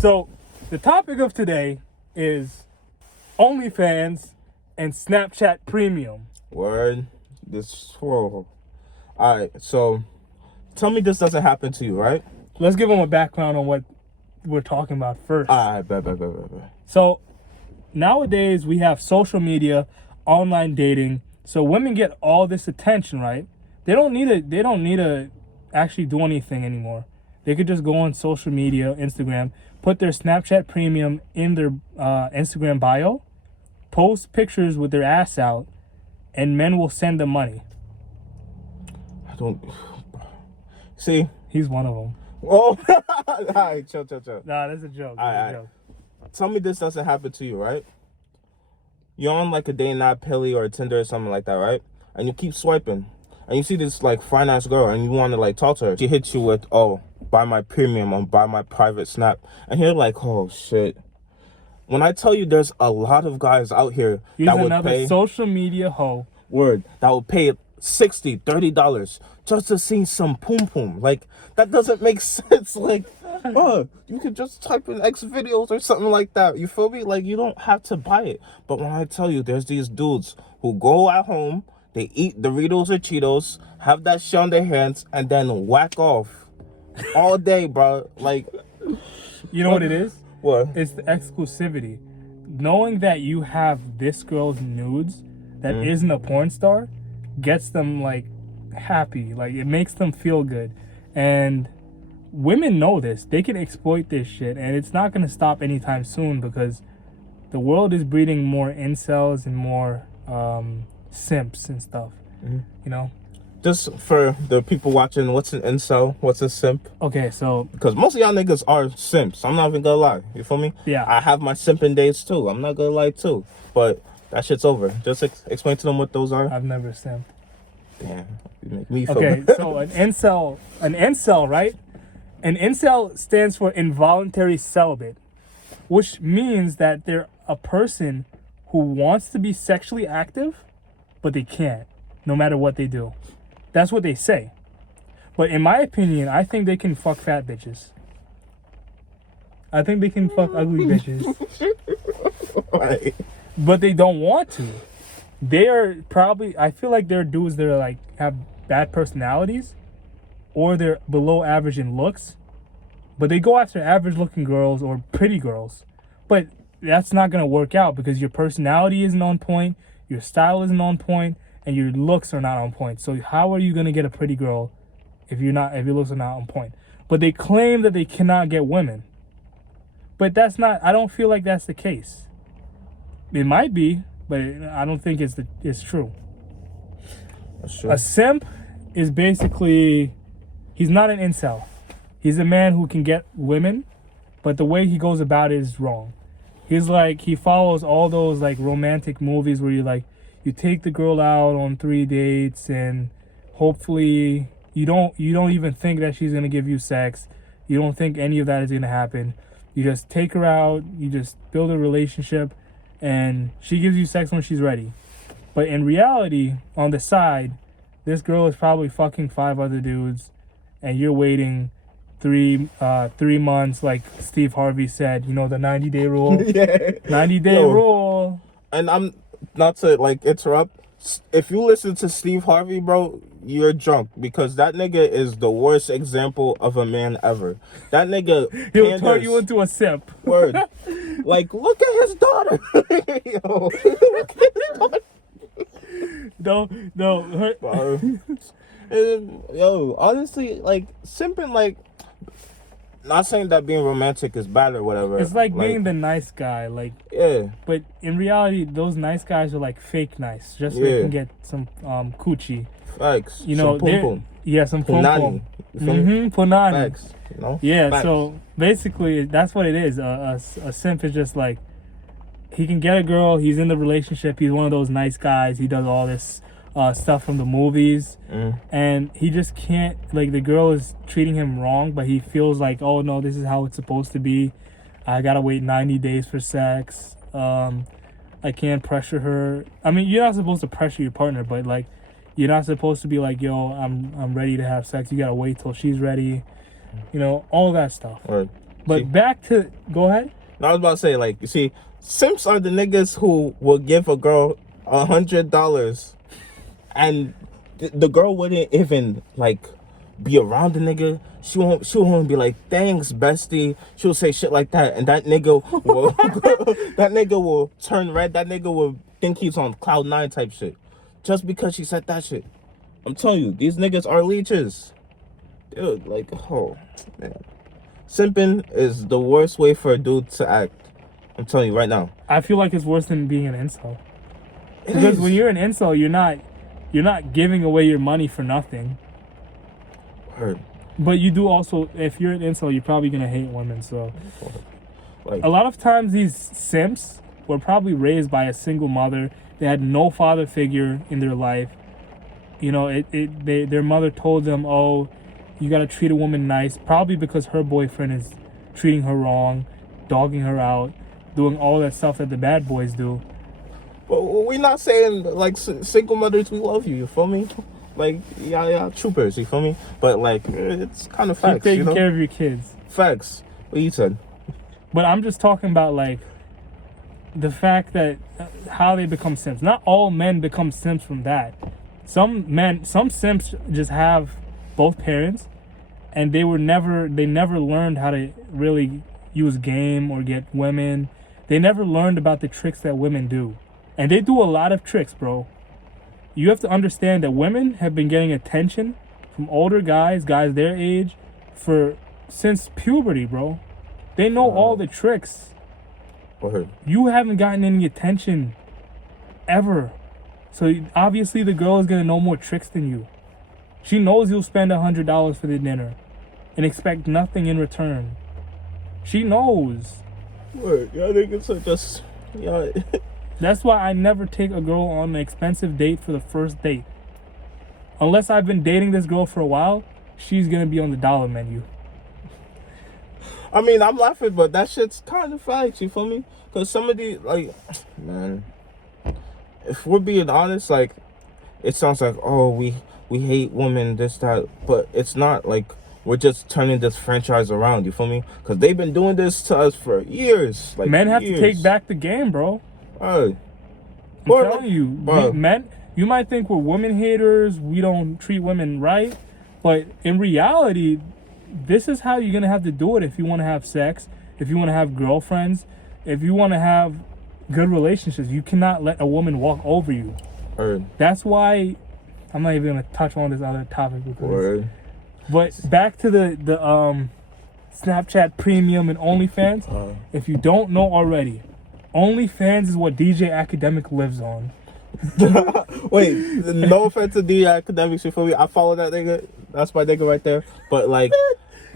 So, the topic of today is OnlyFans and Snapchat Premium. Word. This whoa. Alright, so tell me this doesn't happen to you, right? Let's give them a background on what we're talking about first. Alright, bet. So, nowadays we have social media, online dating. So women get all this attention, right? They don't need to actually do anything anymore. They could just go on social media, Instagram, put their Snapchat Premium in their Instagram bio, post pictures with their ass out, and men will send them money. I don't see. He's one of them. Oh, alright, chill. Nah, that's a joke. Alright. Tell me this doesn't happen to you, right? You're on like a day night Pilly or Tinder or something like that, right? And you keep swiping, and you see this like fine ass girl, and you want to like talk to her. She hits you with, "Oh, buy my premium or buy my private snap," and you're like, "Oh shit." When I tell you, there's a lot of guys out here He's that would another pay social media hoe. word that would pay $60, $30 just to see some poom. Like, that doesn't make sense. Like, you could just type in X videos or something like that. You feel me? Like, you don't have to buy it. But when I tell you, there's these dudes who go at home, they eat Doritos or Cheetos, have that shit on their hands, and then whack off all day, bro. Like, You know what it is? what? It's the exclusivity. Knowing that you have this girl's nudes that isn't a porn star gets them like happy. Like, it makes them feel good. And women know this. They can exploit this shit, and it's not going to stop anytime soon because the world is breeding more incels and more simps and stuff. You know? Just for the people watching, what's an incel? What's a simp? Okay, so Because most of y'all niggas are simps. I'm not even gonna lie. You feel me? Yeah. I have my simping days too. I'm not gonna lie too. But that shit's over. Just explain to them what those are. I've never simped. Damn. You make me feel Okay, bad. so an incel, right? An incel stands for involuntary celibate, which means that they're a person who wants to be sexually active, but they can't, no matter what they do. That's what they say. But in my opinion, I think they can fuck fat bitches. I think they can fuck ugly bitches. Right. But they don't want to. They are probably, I feel like they're dudes that are like, have bad personalities, or they're below average in looks, but they go after average looking girls or pretty girls. But that's not going to work out because your personality isn't on point, your style isn't on point, and your looks are not on point. So how are you going to get a pretty girl if your looks are not on point? But they claim that they cannot get women. But that's not, I don't feel like that's the case. It might be, but I don't think it's true. That's true. A simp is basically, he's not an incel. He's a man who can get women, but the way he goes about it is wrong. He's like, he follows all those like romantic movies where you take the girl out on 3 dates and hopefully you don't even think that she's gonna give you sex. You don't think any of that is gonna happen. You just take her out, you just build a relationship, and she gives you sex when she's ready. But in reality, on the side, this girl is probably fucking 5 other dudes, and you're waiting 3 months, like Steve Harvey said. You know, the 90-day rule. Yeah. 90-day rule. And I'm not to like interrupt. If you listen to Steve Harvey, bro, you're drunk because that nigga is the worst example of a man ever. That nigga He'll turn you into a simp. Word. Like, look at his daughter. Yo, look at his daughter. No. Yo, honestly, like, simping, like, not saying that being romantic is bad or whatever. It's like being the nice guy, like. Yeah. But in reality, those nice guys are like fake nice, just so they can get some coochie. Facts. You know, some pum pum. Yeah, some pum pum. Punani. Facts. You know? Yeah. Facts. So basically, that's what it is. A simp is just like, he can get a girl. He's in the relationship. He's one of those nice guys. He does all this stuff from the movies, and he just can't, like, the girl is treating him wrong, but he feels like, oh no, this is how it's supposed to be. I gotta wait 90 days for sex. I can't pressure her. I mean, you're not supposed to pressure your partner, but like, you're not supposed to be like, yo, I'm ready to have sex. You gotta wait till she's ready. You know, all that stuff. Right. But back to go ahead. No, I was about to say, like, you see, simps are the niggas who will give a girl $100 and the girl wouldn't even like be around the nigga. She won't be like, thanks, bestie. She'll say shit like that, and that nigga will that nigga will turn red. That nigga will think he's on cloud 9 type shit, just because she said that shit. I'm telling you, these niggas are leeches, dude. Like, oh man, simping is the worst way for a dude to act. I'm telling you right now. I feel like it's worse than being an incel. Because when you're an incel, you're not giving away your money for nothing. Heard. But you do also, if you're an incel, you're probably gonna hate women. So, like, a lot of times these simps were probably raised by a single mother. They had no father figure in their life. You know, their mother told them, "Oh, you gotta treat a woman nice." Probably because her boyfriend is treating her wrong, dogging her out, doing all that stuff that the bad boys do. But we're not saying like single mothers, we love you. You feel me? Like, yeah, troopers. You feel me? But like, it's kind of facts. Keep taking you know? care of your kids. Facts. What you said. But I'm just talking about like the fact that how they become simps. Not all men become simps from that. Some simps just have both parents, and they never learned how to really use game or get women. They never learned about the tricks that women do. And they do a lot of tricks, bro. You have to understand that women have been getting attention from older guys their age, since puberty, bro. They know all the tricks. You haven't gotten any attention ever. So obviously the girl is going to know more tricks than you. She knows you'll spend $100 for the dinner and expect nothing in return. She knows. Word. Y'all niggas are just... Yeah. That's why I never take a girl on an expensive date for the first date. Unless I've been dating this girl for a while, she's going to be on the dollar menu. I mean, I'm laughing, but that shit's kind of facts, you feel me? Because some of these, like, man, if we're being honest, like, it sounds like, oh, we hate women, this, that, but it's not. Like, we're just turning this franchise around, you feel me? Because they've been doing this to us for years. Like, men have to take back the game, bro. I'm telling you, men, you might think we're women haters, we don't treat women right, but in reality, this is how you're going to have to do it if you want to have sex, if you want to have girlfriends, if you want to have good relationships. You cannot let a woman walk over you. That's why I'm not even going to touch on this other topic. But back to the Snapchat Premium and OnlyFans. If you don't know already, OnlyFans is what DJ Academic lives on. Wait, no offense to DJ Academic, you feel me? I follow that nigga. That's my nigga right there. But like,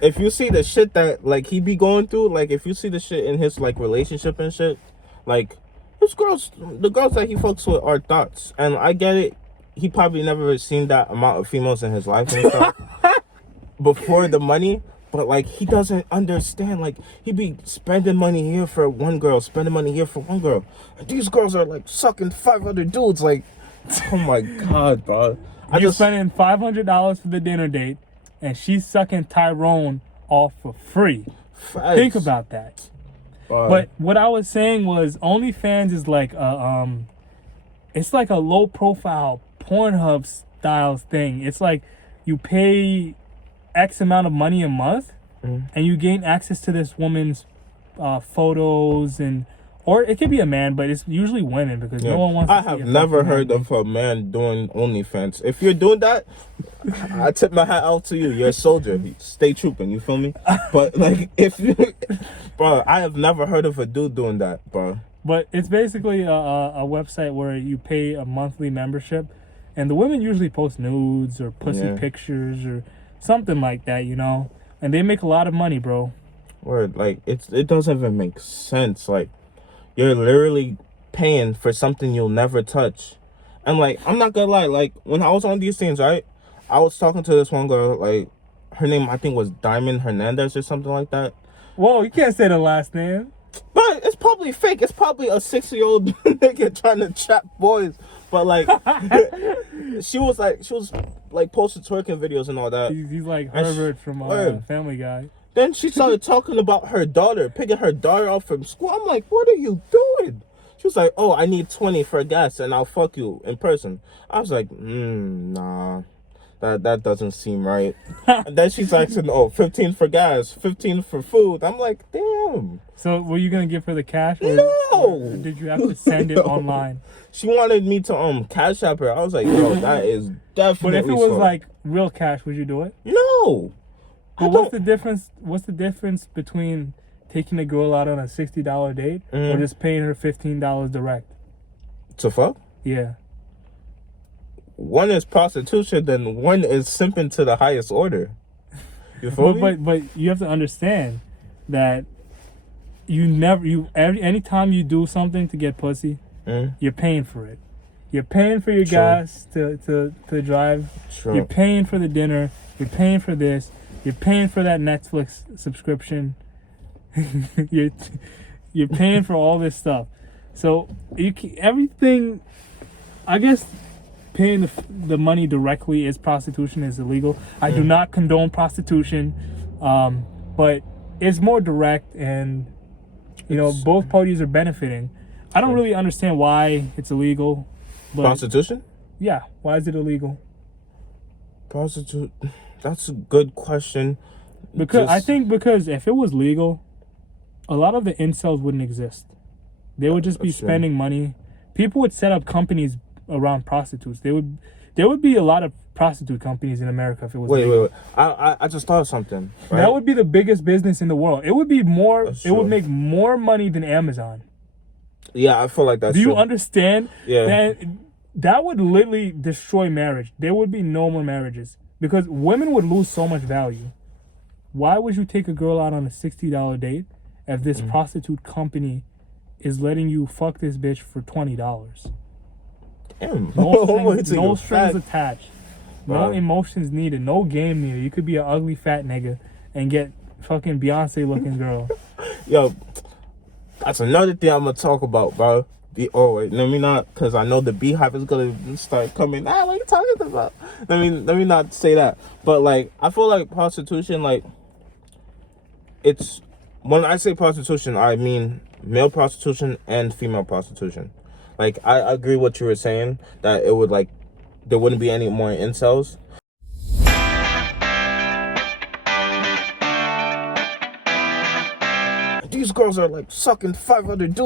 if you see the shit that like he be going through, like if you see the shit in his like relationship and shit, like the girls that he fucks with are thoughts. And I get it. He probably never seen that amount of females in his life and stuff before the money. But, like, he doesn't understand. Like, he be spending money here for one girl, spending money here for one girl. And these girls are, like, sucking 500 dudes. Like, oh, my God, bro. You're spending $500 for the dinner date, and she's sucking Tyrone off for free. Facts. Think about that. But what I was saying was OnlyFans is like it's like a low-profile Pornhub style thing. It's like you pay X amount of money a month, and you gain access to this woman's photos, or it could be a man, but it's usually women because no one wants to see. I have never heard of a man doing OnlyFans. If you're doing that, I tip my hat out to you. You're a soldier. Stay trooping. You feel me? But like, if you, bro, I have never heard of a dude doing that, bro. But it's basically a website where you pay a monthly membership, and the women usually post nudes or pussy pictures or something like that, you know, and they make a lot of money, bro. Word, like it doesn't even make sense. Like, you're literally paying for something you'll never touch. And like, I'm not gonna lie, like when I was on these things, right, I was talking to this one girl, like her name I think was Diamond Hernandez or something like that. Whoa, you can't say the last name. But it's probably fake. It's probably a 6-year-old nigga trying to trap boys. But like, she was like posting twerking videos and all that. He's like Herbert from Family Guy. Then she started talking about her daughter, picking her daughter up from school. I'm like, what are you doing? She was like, oh, I need 20 for gas and I'll fuck you in person. I was like, nah, that doesn't seem right. And then she's asking, oh, 15 for gas, 15 for food. I'm like, damn. So were you gonna give her the cash? No. Did you have to send it online? She wanted me to cash app her. I was like, yo, that is definitely. But if it was so. like real cash, would you do it? No. But what's the difference? What's the difference between taking a girl out on a $60 date or just paying her $15 direct? To fuck? Yeah. One is prostitution, then one is simping to the highest order. You feel me? But you have to understand that anytime you do something to get pussy, you're paying for it. You're paying for your gas to drive. True. You're paying for the dinner. You're paying for this. You're paying for that Netflix subscription. you're paying for all this stuff. So everything, I guess, paying the money directly is prostitution, is illegal. I do not condone prostitution, but it's more direct, and both parties are benefiting. I don't really understand why it's illegal. But prostitution? Yeah, why is it illegal? That's a good question. Because I think if it was legal, a lot of the incels wouldn't exist. They would just be spending money. People would set up companies around prostitutes. There would be a lot of prostitute companies in America if it was legal. Wait. I just thought of something. Right? That would be the biggest business in the world. It would be more. It would make more money than Amazon. Yeah, I feel like that's true. Do you understand? Yeah. That would literally destroy marriage. There would be no more marriages because women would lose so much value. Why would you take a girl out on a $60 date if this prostitute company is letting you fuck this bitch for $20? Damn. No strings attached. No emotions needed. No game needed. You could be an ugly fat nigga and get fucking Beyonce looking girl. Yo, that's another thing I'm gonna talk about, bro. Wait, let me not, because I know the beehive is gonna start coming. What are you talking about? Let me not say that. But like, I feel like prostitution, like, it's, when I say prostitution, I mean male prostitution and female prostitution. Like, I agree what you were saying, that it would, like, there wouldn't be any more incels. These girls are like sucking 500 dudes.